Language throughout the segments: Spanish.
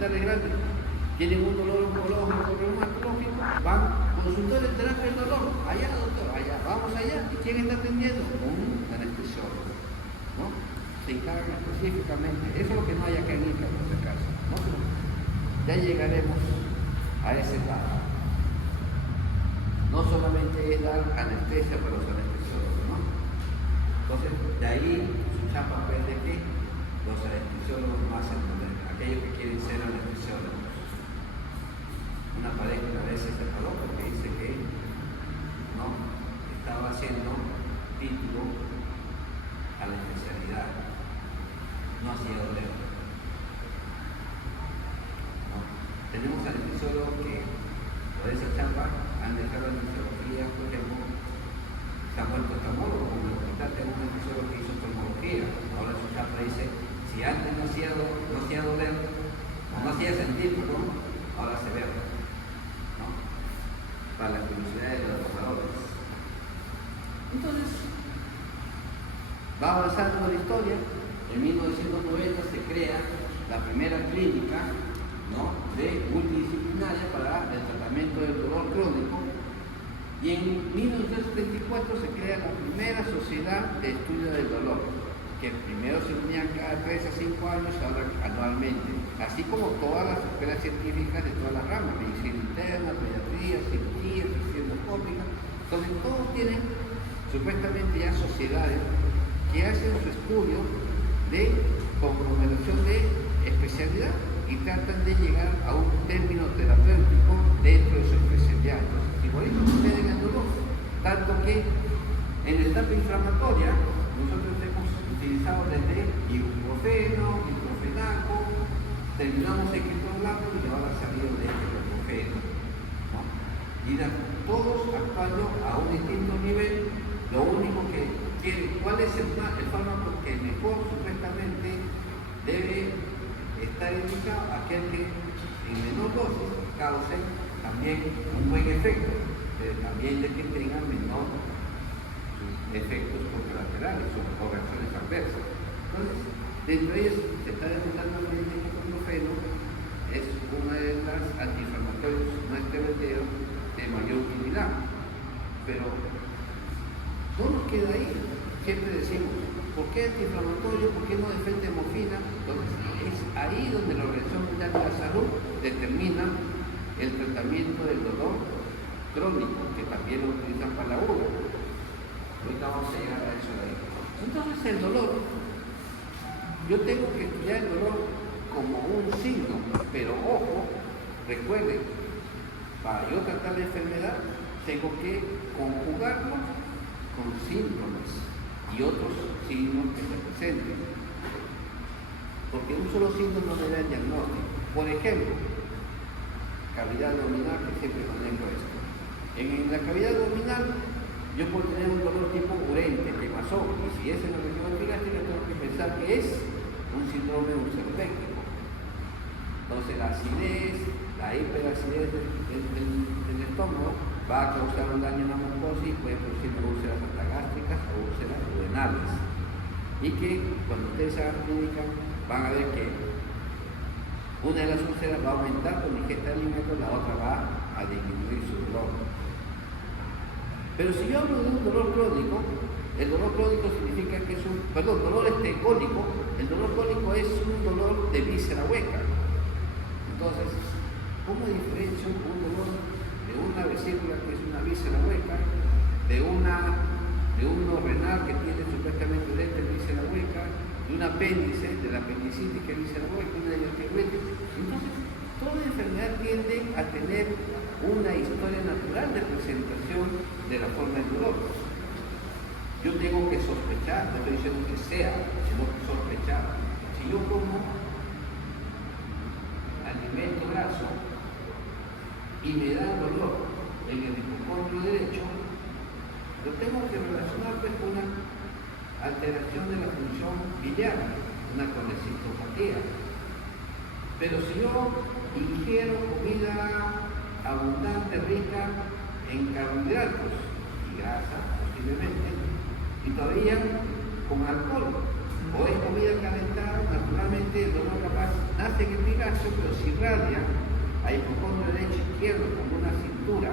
hospitales grandes tienen un dolor oncológico, reumatológico, van consultores de terapia del dolor, allá doctor, allá, vamos allá, ¿y quién está atendiendo? Un anestesiólogo, ¿no? Se encarga específicamente, eso es lo que no hay acá en Ica, por si acaso, ¿no? Pero ya llegaremos a ese lado. No solamente es dar anestesia para los anestesiólogos, ¿no? Entonces, de ahí su chapa pues de que los anestesiólogos no hacen aquellos que quieren ser anestesiólogos. Una pareja a veces se paró porque dice que no estaba haciendo título a la especialidad, no hacía doler. ¿No? Tenemos anestesiólogos que por esa chamba han dejado la anestesiología, por ejemplo, se ha vuelto oftalmólogo, como en el hospital tengo un anestesiólogo que hizo oftalmología, ahora su chamba dice, si antes no hacía doler, o no hacía sentir, perdón, ahora se ve. Para la curiosidad de los trabajadores. Entonces, va avanzando la historia. En 1990 se crea la primera clínica, ¿no?, de multidisciplinaria para el tratamiento del dolor crónico, y en 1974 se crea la primera sociedad de estudio del dolor, que primero se reunían cada 3 a 5 años, ahora anualmente, así como todas las escuelas científicas de todas las ramas, medicina interna, pediatría, cirugía, cirugía endoscópica. Entonces todos tienen supuestamente ya sociedades que hacen su estudio de conglomeración de especialidad y tratan de llegar a un término terapéutico dentro de su especialidad. Entonces, igualito sucede en el dolor, tanto que en la etapa inflamatoria nosotros hemos utilizado desde ibuprofeno, diclofenaco, terminamos en ketorolaco y ahora ha salido de ibuprofeno, ¿no? Y todos actuando a un distinto nivel. Lo único que quiere, ¿cuál es el fármaco que mejor supuestamente debe estar indicado? Aquel que en menor dosis cause también un buen efecto, pero también de que tenga menor efectos colaterales o reacciones adversas. Entonces, dentro de ellos se está demostrando que el ibuprofeno es una de las antiinflamatorios no esteroideos de mayor utilidad, pero no nos queda ahí. Siempre decimos, ¿por qué antiinflamatorio? ¿Por qué no de morfina? Entonces, es ahí donde la Organización Mundial de la Salud determina el tratamiento del dolor crónico, que también lo utilizan para la uva. Ahorita vamos a llegar a eso de ahí. Entonces el dolor, yo tengo que estudiar el dolor como un signo, pero ojo, recuerden, para yo tratar la enfermedad, tengo que conjugarlo con síntomas y otros signos que se presenten. Porque un solo síntoma no me da el diagnóstico. Por ejemplo, cavidad abdominal, que siempre manejo esto. En la cavidad abdominal, yo puedo tener un dolor tipo urente, que pasó, y si es en la región epigástrica, tengo que pensar que es un síndrome ulceroléctrico. Entonces la acidez, la hiperacidez del estómago va a causar un daño en la mucosa y puede producir úlceras hasta gástricas o úlceras duodenales. Y que cuando ustedes hagan clínica van a ver que una de las úlceras va a aumentar con ingesta de alimentos, la otra va a disminuir su dolor. Pero si yo hablo de un dolor crónico, el dolor crónico significa que es dolor cólico. El dolor cólico es un dolor de víscera hueca. Entonces, ¿cómo diferencio un dolor de una vesícula que es una víscera hueca, de un renal que tiene supuestamente dentro de víscera hueca, de un apéndice, de la apendicitis que es víscera hueca, una de las tiroides? Entonces, toda enfermedad tiende a tener una historia natural de presentación de la forma del dolor. Yo tengo que sospechar, no estoy diciendo que sea, sino que sospechar. Si yo como alimento graso y me da dolor en el hipocondrio derecho, lo tengo que relacionar con una alteración de la función biliar, una colecistopatía. Pero si yo ingiero comida abundante, rica en carbohidratos y grasa, posiblemente, y todavía con alcohol, o es comida calentada, naturalmente el dolor capaz nace en el caso, pero si irradia a hipocondrio derecho izquierdo como una cintura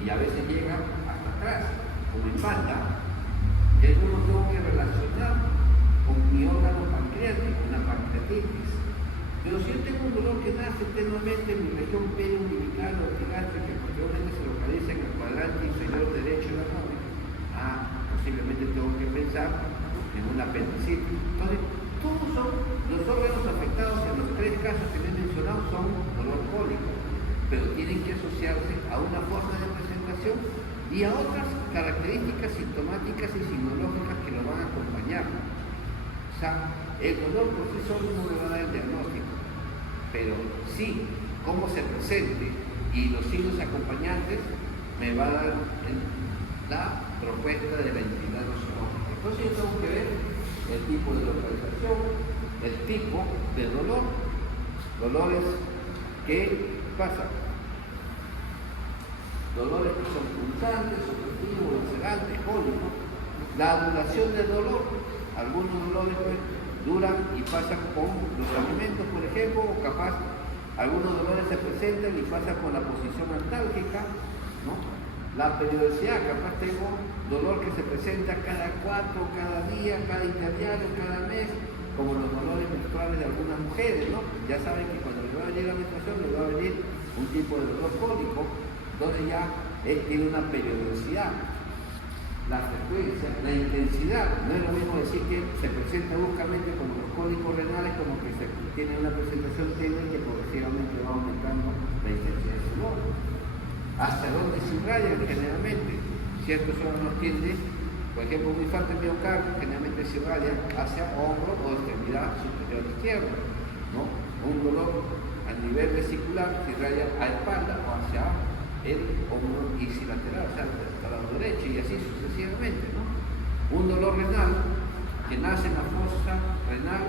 y a veces llega hasta atrás, como en banda, yo no tengo que relacionar con mi órgano pancreático, una pancreatitis. Pero si yo tengo un dolor que nace tenuamente en mi región periumbilical o gástrica, que posteriormente se localiza en el cuadrante inferior derecho del abdomen, posiblemente tengo que pensar en una apendicitis. Entonces, todos son los órganos afectados en los tres casos que les he mencionado son dolor cólico, pero tienen que asociarse a una forma de presentación y a otras características sintomáticas y sinológicas que lo van a acompañar. O sea, el dolor por sí solo no me va a dar el diagnóstico, pero sí cómo se presente y los signos acompañantes me va a dar la propuesta de la entidad nosológica. Entonces yo tengo que ver el tipo de localización, el tipo de dolor, dolores que pasan, dolores que son punzantes, operativos, lacerantes, cólicos, la duración del dolor, algunos dolores pues, duran y pasan con los alimentos, por ejemplo, o capaz algunos dolores se presentan y pasan con la posición antálgica, ¿no? La periodicidad, capaz tengo dolor que se presenta cada 4, cada día, cada interdiario, cada mes, como los dolores menstruales de algunas mujeres, ¿no? Ya saben que cuando les va a venir la menstruación les va a venir un tipo de dolor cólico, donde ya tiene una periodicidad, la frecuencia, la intensidad. No es lo mismo decir que se presenta bruscamente como los cólicos renales, como que se tiene una presentación tenue que progresivamente va aumentando la intensidad del dolor. Hasta dónde se irradian generalmente. Ciertos órganos tienden, por ejemplo, un infarto de miocardio generalmente se irradia hacia hombro o extremidad superior izquierda, ¿no? Un dolor a nivel vesicular se irradia a espalda o hacia el hombro ipsilateral, o sea, hasta el lado derecho y así sucesivamente, ¿no? Un dolor renal que nace en la fosa renal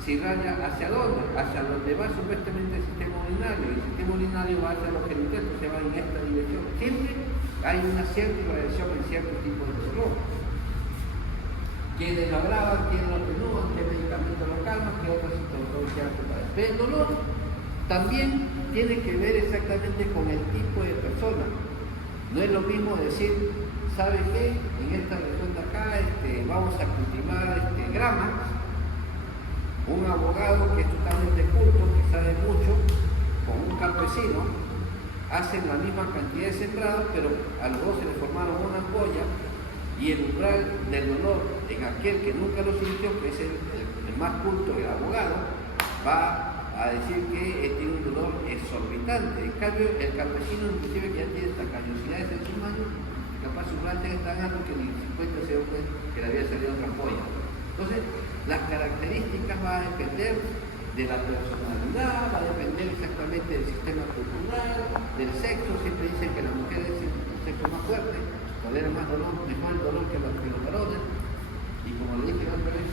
se irradia hacia dónde, hacia donde va supuestamente el sistema urinario, y el sistema urinario va hacia los genitales, se va en esta dirección. Siempre hay una cierta irradiación en cierto tipo de dolor. Quienes lo agravan, quienes lo atenúan, qué medicamento lo calman, qué otras sintomatologías para pero el dolor también tiene que ver exactamente con el tipo de persona. No es lo mismo decir, ¿sabe qué? En esta región de acá vamos a cultivar grama. Un abogado que es totalmente culto, que sabe mucho, con un campesino, hacen la misma cantidad de sembrados, pero a los dos se les formaron una ampolla y el umbral del dolor en aquel que nunca lo sintió, que es el más culto, el abogado, va a decir que tiene un dolor exorbitante. En cambio, el campesino, inclusive que ya tiene hasta callosidades en sus manos, capaz su umbral es tan alto que ni 50 se dio cuenta que le había salido otra ampolla. Entonces, las características van a depender de la personalidad, va a depender exactamente del sistema cultural, del sexo. Siempre dicen que la mujer es el sexo más fuerte, tolera más dolor, mejor el dolor que los varones. Y como le dije otra vez,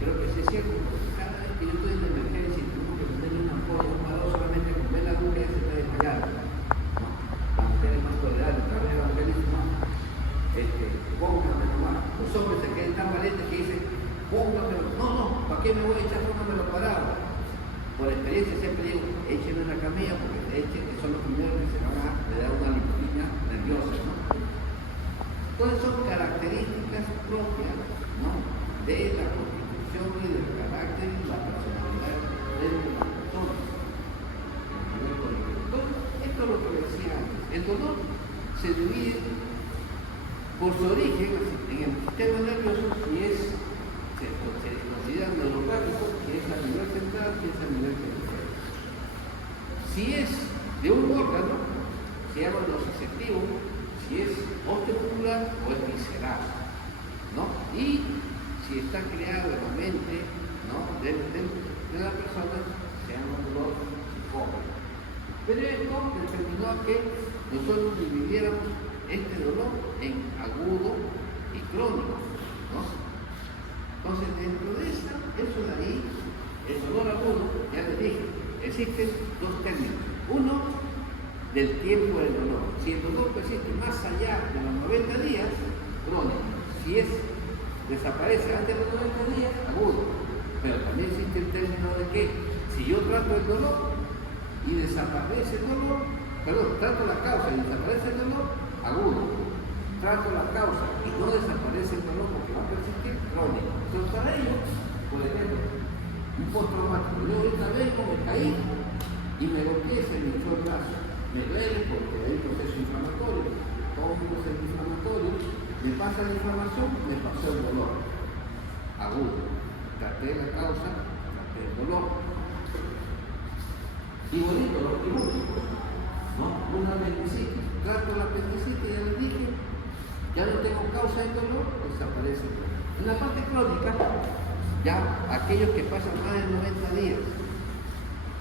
creo que sí es cierto, porque cada vez que yo estoy en emergencia y tengo que ponerle una ampolla, un varón solamente con ver la aguja ya se está desmayando, ¿no? La mujer es más tolerante, tal vez la mujer dice, no, póngame nomás. Los hombres se quedan tan valientes que dicen, póngamelo, no, ¿para qué me voy a echar? Póngamelo parado. Por experiencia siempre digo, échenme en la camilla porque son los primeros que se van a dar una limpieza nerviosa, ¿no? Entonces son características propias, ¿no? De la constitución y del carácter y la personalidad de las personas. Entonces, esto es lo que decía antes. El dolor se divide por su origen en el sistema nervioso y se considera neuropático, que es a nivel central, que es a nivel periférico. Si es de un órgano, se llama nociceptivo, si es osteomuscular o es visceral, ¿no? Y si está creado en la mente, ¿no? de la persona, se llama dolor psicótico. Pero esto determinó que nosotros dividiéramos este dolor en agudo y crónico, ¿no? Entonces, dentro de eso de ahí, el dolor agudo, ya les dije, existen dos términos. Uno, del tiempo del dolor. Si el dolor persiste más allá de los 90 días, crónico. Si desaparece antes de los 90 días, agudo. Pero también existe el término de que si yo trato el dolor y desaparece el dolor, perdón, trato la causa y desaparece el dolor, agudo. Trato la causa y no desaparece el dolor porque va a persistir, crónico. Entonces, para ello, por ejemplo, un postraumático. Yo ahorita vengo, me caí y me golpeé, se me echó el brazo. Me duele porque hay un proceso inflamatorio. Todo un proceso inflamatorio. Me pasa la inflamación, me pasó el dolor. Agudo. Traté la causa, traté el dolor. Y bonito, los quirúrgicos, ¿no? Una apendicitis. Trato la apendicitis, ya les dije, ya no tengo causa de dolor, desaparece el dolor. En la parte crónica, ya aquellos que pasan más de 90 días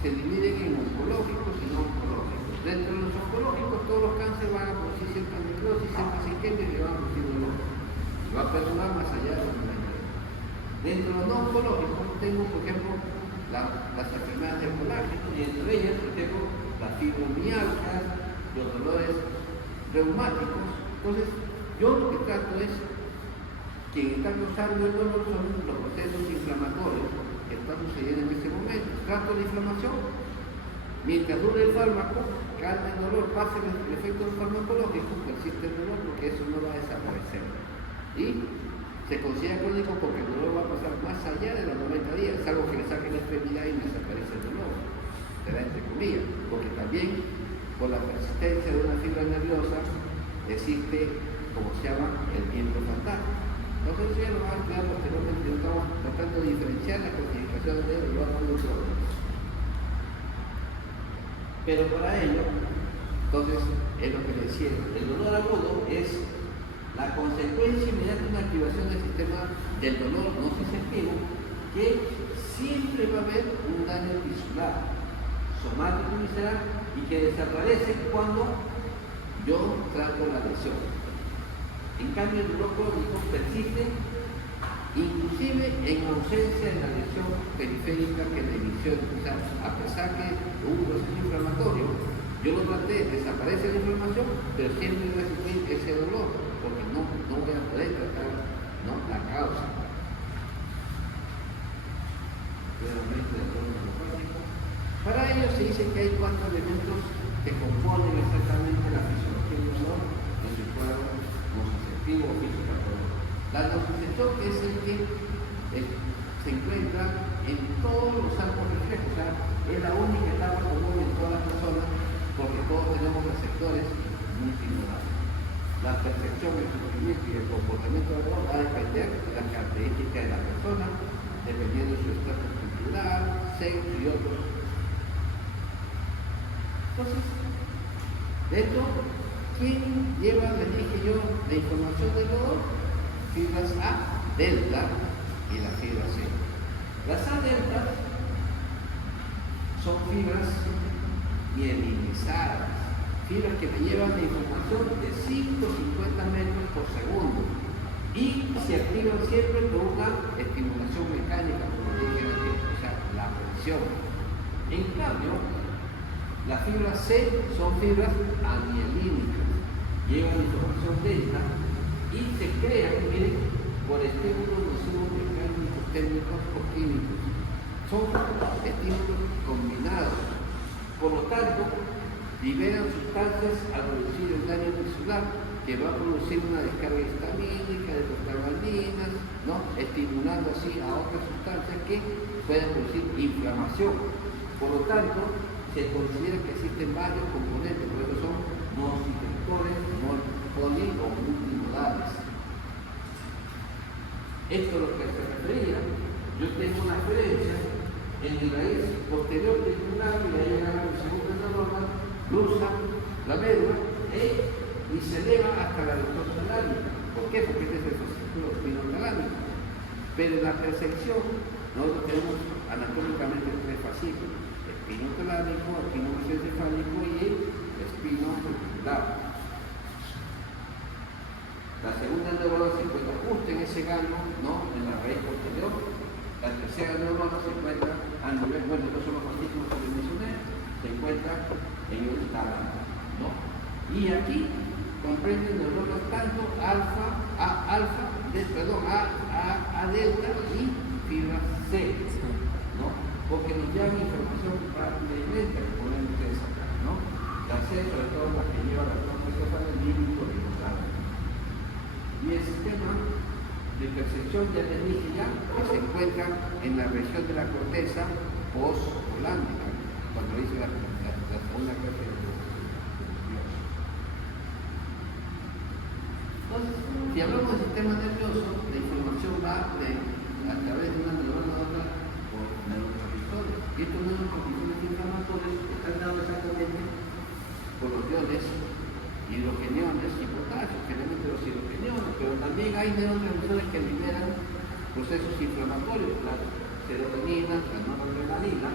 se dividen en oncológicos y no oncológicos. Dentro de los oncológicos, todos los cánceres van a producir cierta necrosis, cierta isquemia y van a producir dolor. Y va a perdurar más allá de los 90 días. Dentro de los no oncológicos, tengo, por ejemplo, las enfermedades del colágeno, y entre ellas, por ejemplo, las fibromialgias, los dolores reumáticos. Entonces, yo lo que trato es que está causando el dolor son los procesos inflamatorios que están sucediendo en este momento. Trato la inflamación, mientras dure el fármaco, calma el dolor, pase el efecto farmacológico, persiste el dolor porque eso no va a desaparecer. Y se considera crónico porque el dolor va a pasar más allá de los 90 días, salvo que le saquen la extremidad y desaparece el dolor. Será entre comillas, porque también por la persistencia de una fibra nerviosa existe, como se llama, el tiempo fantasma. Entonces ya lo vamos a estudiar posteriormente, yo estamos tratando de diferenciar la clasificación de los dolores. Pero para ello, entonces, es lo que decía, el dolor agudo es la consecuencia inmediata de una activación del sistema del dolor nociceptivo, que siempre va a haber un daño tisular, somático y visceral, y que desaparece cuando yo trato la lesión. En cambio, el dolor crónico persiste inclusive en ausencia de la lesión periférica que la inició. O sea, a pesar que hubo un proceso inflamatorio, yo lo traté, desaparece la inflamación, pero siempre voy a sufrir ese dolor, porque no voy a poder tratar, ¿no?, la causa. Para ello se dice que hay 4 elementos que componen exactamente la fisiología del dolor en su cuadro nociceptivo o físico-patológico. La nocicepción es el que se encuentra en todos los arcos reflejos, o sea, es la única etapa común en todas las personas, porque todos tenemos receptores multimodales. La percepción, el sufrimiento y el comportamiento del dolor va a depender de las características de la persona, dependiendo de su estatus cultural, sexo y otros. Entonces, de hecho, ¿quién lleva, les dije yo, la información del dolor? Fibras A, delta y la fibra C. Las A delta son fibras mielinizadas, fibras que me llevan la información de 5 a 50 metros por segundo y se activan siempre por una estimulación mecánica, como dije antes, o sea, la presión. En cambio, las fibras C son fibras amielínicas, llevan información delta y se crean, miren, por estímulos nocivos mecánicos, técnicos o químicos. Son estímulos combinados. Por lo tanto, liberan sustancias al producir el daño tisular, que va a producir una descarga histamínica de prostaglandinas, ¿no?, estimulando así a otras sustancias que pueden producir inflamación. Por lo tanto, se considera que existen varios componentes, por eso son nociceptores poli o multimodales. Esto es lo que se refería. Yo tengo una referencia en el raíz posterior del lado y ahí llega la segunda norma, cruza la médula y se eleva hasta la región talámica. ¿Por qué? Porque este es el fascículo espinotalámico. Pero en la percepción, nosotros tenemos anatómicamente 3 fascículos: espino talámico, espino mesencefálico y el espino reticular. La segunda neurona se encuentra justo en ese gano, ¿no?, en la raíz posterior. La tercera neurona se encuentra a nivel, bueno, estos son los fascículos que les mencioné, se encuentra en el tálamo, ¿no? Y aquí comprenden neuronas tanto A delta y fibra C, ¿no? porque nos llevan información rápida y lenta, que ponen ustedes acá, ¿no? La C, sobre todo la que lleva la corteza del límite horizontal. Y el sistema de percepción, ya les dije ya, que se encuentra en la región de la corteza postvolándica, cuando dice la segunda clase de Dios. Entonces, si hablamos del sistema nervioso, la información va a través de una neurona a otra por neurotransmisores. Y estos neurotransmisores inflamatorios están dados exactamente por los iones hidrogeniones y potasio, generalmente los hidrogeniones, pero también hay neurotransmisores que liberan procesos inflamatorios, la serotonina, la noradrenalina,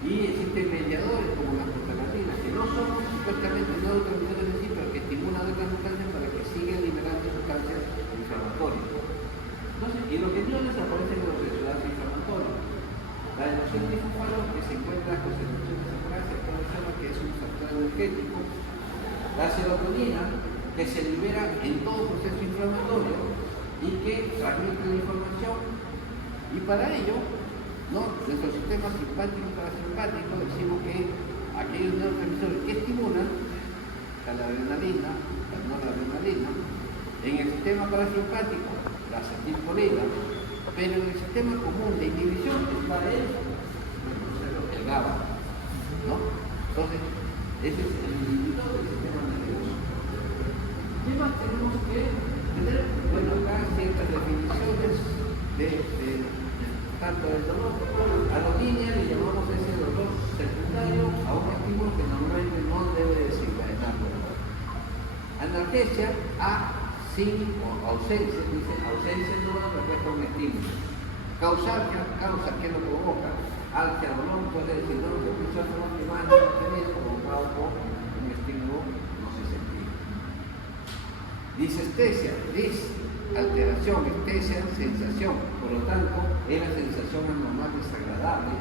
y existen mediadores como la prostaglandina, que no son supuestamente neurotransmisores en sí, pero que estimulan otras sustancias para que sigan liberando sustancias inflamatorias. Entonces, hidrogeniones aparecen en los receptores inflamatorios. La endocentrisufano, que se encuentra en la concentración de sacarasa, que es un factor energético. La serotonina, que se libera en todo proceso inflamatorio y que transmite la información. Y para ello, nuestro sistema simpático y parasimpático, decimos que aquellos neurotransmisores que estimulan la adrenalina, la noradrenalina, en el sistema parasimpático, la acetilcolina, pero en el sistema común de inhibición está el GABA, ¿no? Entonces, ese es el inhibidor del sistema nervioso. ¿Qué más tenemos que tener? Bueno, acá ciertas definiciones tanto del dolor. A la línea le llamamos ese dolor secundario a un estímulo que normalmente no debe desencadenar dolor. Analgesia sin o ausencia, dice ausencia de dolor respuesta a un estímulo. Causa, ¿qué lo provoca? Algia, dolor, puede decir, no se puso a tomar que más no tener provocado por un estímulo no se sentía. Disestesia, alteración, estesia, sensación. Por lo tanto, es la sensación anormal desagradable,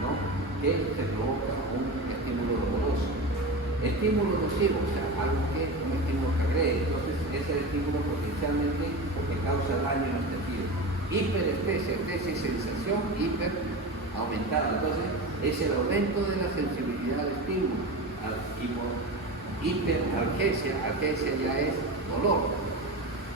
¿no?, que se provoca un estímulo doloroso. Estímulo nocivo, o sea, algo que un estímulo que agrede. Entonces, es el estímulo potencialmente que causa daño en los tejidos. Hiperestesia, estesia y sensación hiper aumentada. Entonces, es el aumento de la sensibilidad al estímulo. Hiperalgesia, algesia ya es dolor.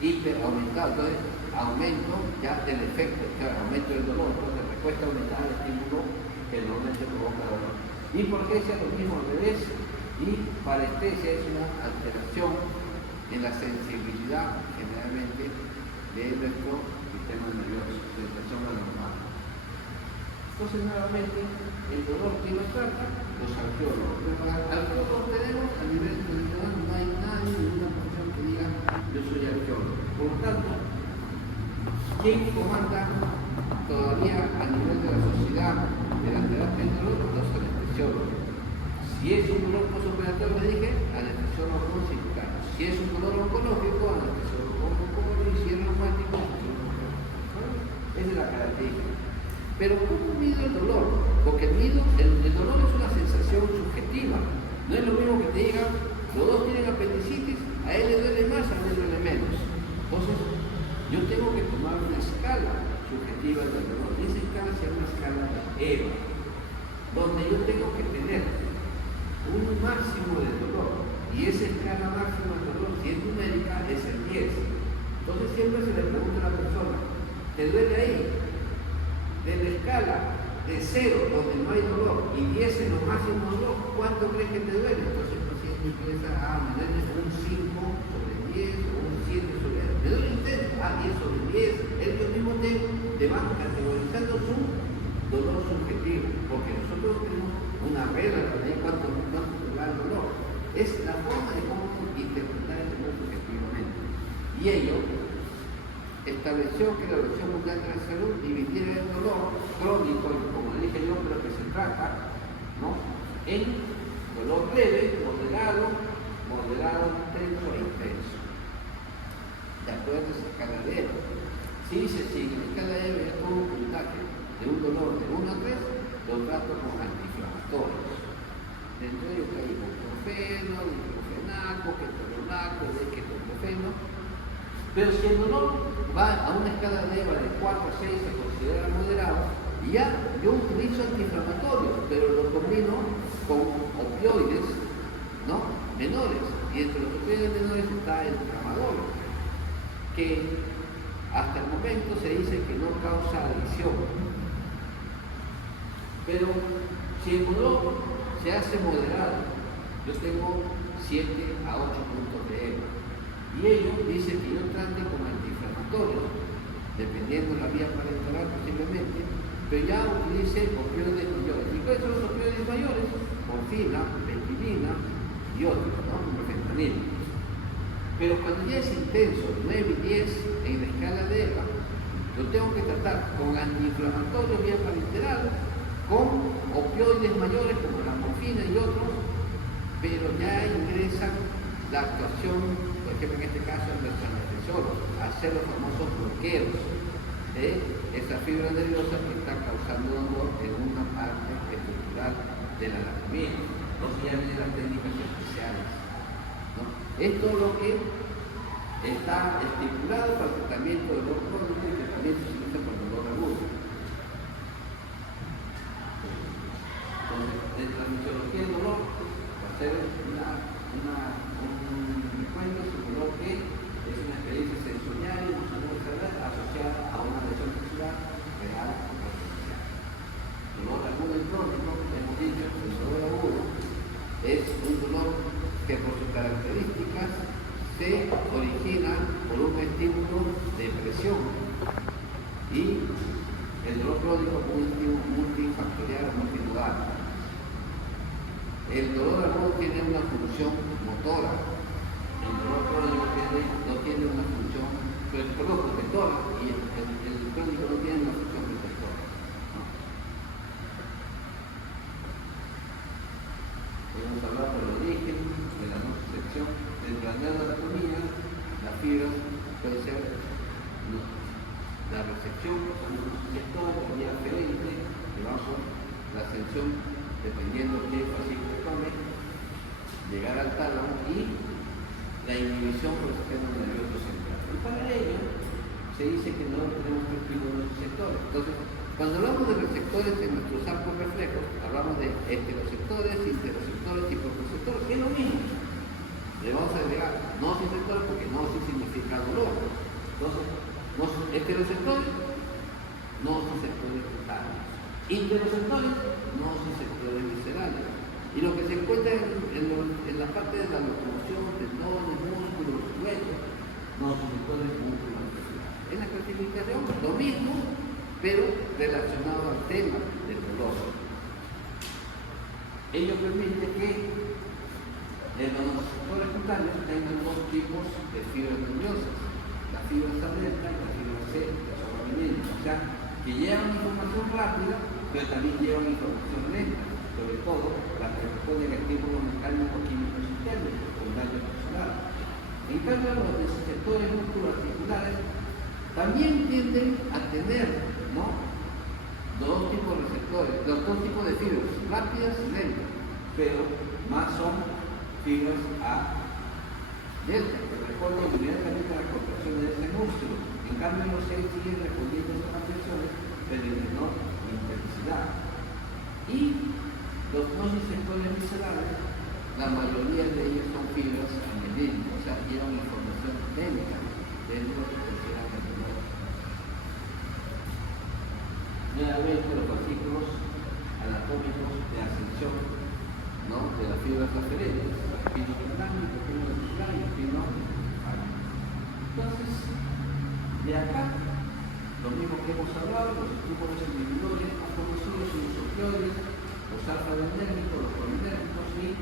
Hiper aumentado, entonces aumento ya del efecto, aumento del dolor, entonces respuesta aumentada al estímulo que normalmente provoca dolor. Hiporgesia, lo mismo al revés, y parestesia es una alteración en la sensibilidad generalmente de nuestro sistema nervioso, sensación anormal. Entonces nuevamente el dolor que nos trata, los arqueólogos. Pero arqueólogos tenemos a nivel internacional, no hay nadie, ninguna profesión que diga yo soy arqueólogo. Por lo tanto, ¿quién comanda todavía a nivel de la sociedad de la terapia del dolor? Los anestesiólogos. Si es un dolor postoperatorio, le dije, anestesiólogo cirujano. Si es un dolor oncológico, anestesiólogo oncólogo, y si es reumático, esa es la característica. Pero ¿cómo mido el dolor? Porque el dolor es una sensación subjetiva. No es lo mismo que te digan, los dos tienen apendicitis, a él le duele más, a él le duele menos. Entonces, yo tengo que tomar una escala subjetiva del dolor. Y esa escala se llama escala de EVA, donde yo tengo que tener un máximo de dolor. Y esa escala máxima de dolor, si es numérica, es el 10. Entonces siempre se le pregunta a la persona, ¿te duele ahí? De la escala de 0, donde no hay dolor, y 10 es lo máximo dolor, ¿cuánto crees que te duele? Entonces el paciente empieza a me duele un 5 sobre 10 o un 7 sobre 10. Me duele intenso, 10 sobre 10. Ellos mismos te van categorizando su dolor subjetivo, porque nosotros tenemos una regla para ver cuánto te da el dolor. Es la forma de cómo interpretar el dolor subjetivamente. Y ello estableció que la Organización Mundial de la Salud dividiera el dolor crónico, como le dije yo, pero que se trata, ¿no?, en dolor leve, moderado, intenso e intenso. De acuerdo a esa escala de EVA. Si se sigue la escala de EVA, es todo un puntaje de un dolor de 1 a 3, lo trato con antiinflamatorios. Dentro de ellos hay ibuprofeno, diclofenaco, ketorolaco, dextroprofeno. Pero si el dolor va a una escala de EVA de 4 a 6, se considera moderado, Y ya yo utilizo antiinflamatorios, pero lo combino con opioides, ¿no?, menores. Y entre los opioides menores está el tramadol, que hasta el momento se dice que no causa adicción. Pero si el dolor se hace moderado, yo tengo 7 a 8 puntos de EMA. Y ellos dicen que yo trate con antiinflamatorios, dependiendo de la vía parenteral posiblemente, pero ya utilice opioides mayores. ¿Y cuáles son los opioides mayores? Morfina, fentanila y otros, ¿no?, como fentanil. Pero cuando ya es intenso, 9 y 10 en la escala de EVA, lo tengo que tratar con antiinflamatorios vía parenteral, con opioides mayores como la morfina y otros, pero ya ingresan la actuación, por ejemplo en este caso el metronidazol, hacer los famosos bloqueos de esa fibra nerviosa que está causando dolor en una parte estructural de la anatomía. No se llaman las técnicas especiales, ¿no? Esto es lo que está estipulado para el tratamiento del dolor crónico y que también se utiliza para el dolor agudo. Entonces, dentro de la fisiología del dolor, va a ser un recuento sobre lo que es una experiencia sensorial y emocional asociada a una lesión muscular real o potencial. El dolor agudo y crónico, hemos dicho, el dolor agudo es un dolor que por sus características se origina por un estímulo de presión y el dolor crónico por un estímulo multifactorial o multilugar. El dolor agudo tiene una función motora, el dolor crónico no tiene una función protectora y el crónico no tiene una función protectora. Hemos hablado del origen, de la nocicepción, del planeado de la anatomía, las fibras puede ser la recepción, el sector, la vía aferente, debajo la ascensión, dependiendo de qué fascículo tome, llegar al tálamo y la inhibición por el sistema nervioso central. Y para ello se dice que no tenemos que excluir los receptores. Entonces, cuando hablamos de receptores en nuestros arcos reflejos, hablamos de heteroreceptores, interoreceptores y proprioceptores, que es lo mismo. Le vamos a agregar nociceptores porque noci significa dolor. Entonces, heteroreceptores, nociceptores cutáneos. Interoreceptores, nociceptores viscerales. Y lo que se encuentra en la parte de la locomoción, tendones, músculos, huesos, nociceptores musculoesqueletales. En la clasificación, lo mismo, pero relacionado al tema del dolor. Ello permite que los nociceptores cutáneos tengan dos tipos de fibras nerviosas, la fibra delta y la fibra C, de absorbimiento, o sea, que llevan información rápida, pero también llevan información lenta, sobre todo la que responde a estímulos mecánicos químicos internos, con daño personal. En cambio, los nociceptores musculoarticulares también tienden a tener, ¿no?, dos tipos de receptores, dos tipos de fibras, rápidas y lentas, pero más son fibras A delta, que responden inmediatamente a la contracción de ese músculo. En cambio, los C siguen respondiendo a esas contracciones, pero en menor intensidad. Y los nociceptores viscerales, la mayoría de ellos son fibras amilénicas, o sea, llevan información lenta dentro del sistema nervioso. Nuevamente, los fascículos anatómicos de ascensión, ¿no?, de las fibras aferentes, espino tendáneo, espino muscular y espino articular. Entonces, de acá, lo mismo que hemos hablado, los estímulos inhibidores más conocidos son los opioides, los alfa-adrenérgicos, los colinérgicos y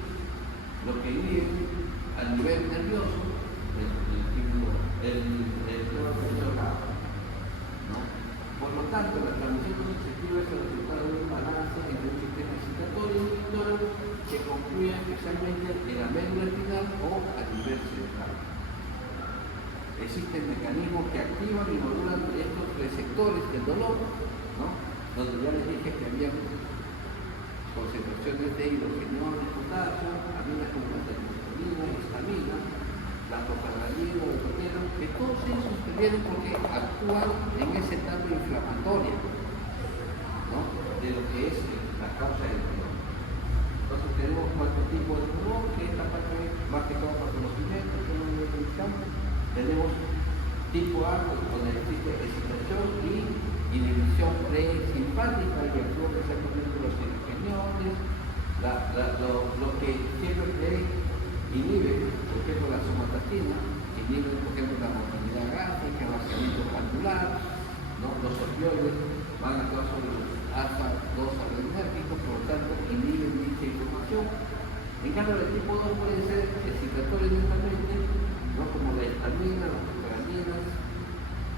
lo que inhiben a nivel nervioso el neurotransmisor, ¿no? Por lo tanto, la transmisión nociceptiva es el resultado de un balance entre un sistema excitatorio y inhibidor que concluye especialmente en la médula espinal o a nivel cerebral. Existen mecanismos que activan y modulan estos receptores del dolor, ¿no?, donde ya les dije que había concentraciones de hidrogenón de potasio, aminas como la testosterona, histamina, la propagandina, el cotidiano, que todos ellos intervienen porque actúan en esa etapa inflamatoria, ¿no? de lo que es la causa del dolor. Entonces tenemos 4 tipos de dolor, que es la parte más que todo para conocimiento, que no lo utilizamos. Tenemos tipo A, donde existe excitación y inhibición presimpática, y actúa exactamente los riñones, lo que siempre inhibe, por ejemplo, la somatostatina, inhibe, por ejemplo, la motilidad gástrica, el vaciamiento glandular, ¿no? Los opioides van a actuar sobre los alfa-2 adrenérgicos, por lo tanto, inhiben dicha información. En cambio, el tipo 2 puede ser excitatorio netamente, ¿no? Como la histamina, las proteínas,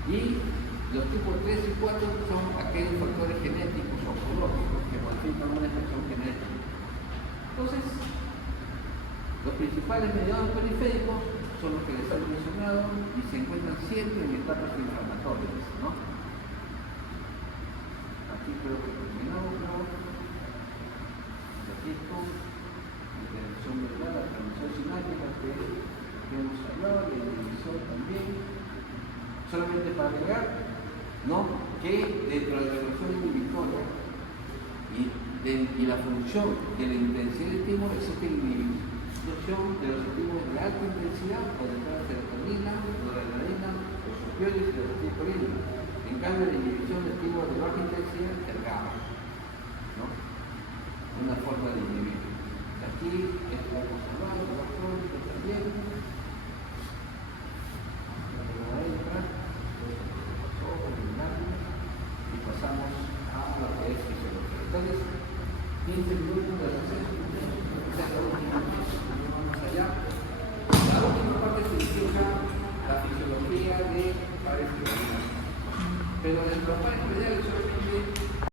y los tipos 3 y 4 son aquellos factores genéticos o oncológicos que modifican una expresión genética. Entonces, los principales mediadores periféricos son los que les he mencionado y se encuentran siempre en etapas inflamatorias, ¿no? Aquí creo que terminamos, ¿no? Aquí con la intervención verbal, la transmisión sináptica que hemos hablado, la inhibición también. Solamente para agregar, ¿no? Que dentro de la evaluación inhibitoria y la función de la intensidad del estímulo existe la inhibición de los estímulos de alta intensidad, o de la serotonina, noradrenalina, los opioides y los acetilcolina. En cambio, la inhibición de estímulos de baja intensidad es el GABA, ¿no? Una forma de inhibir. Aquí es lo que hemos hablado, la crónica también. Y pasamos a lo que es fisiología. Entonces, 15 minutos de acceso, vamos allá. La última parte significa la fisiología de pares. Pero dentro de pares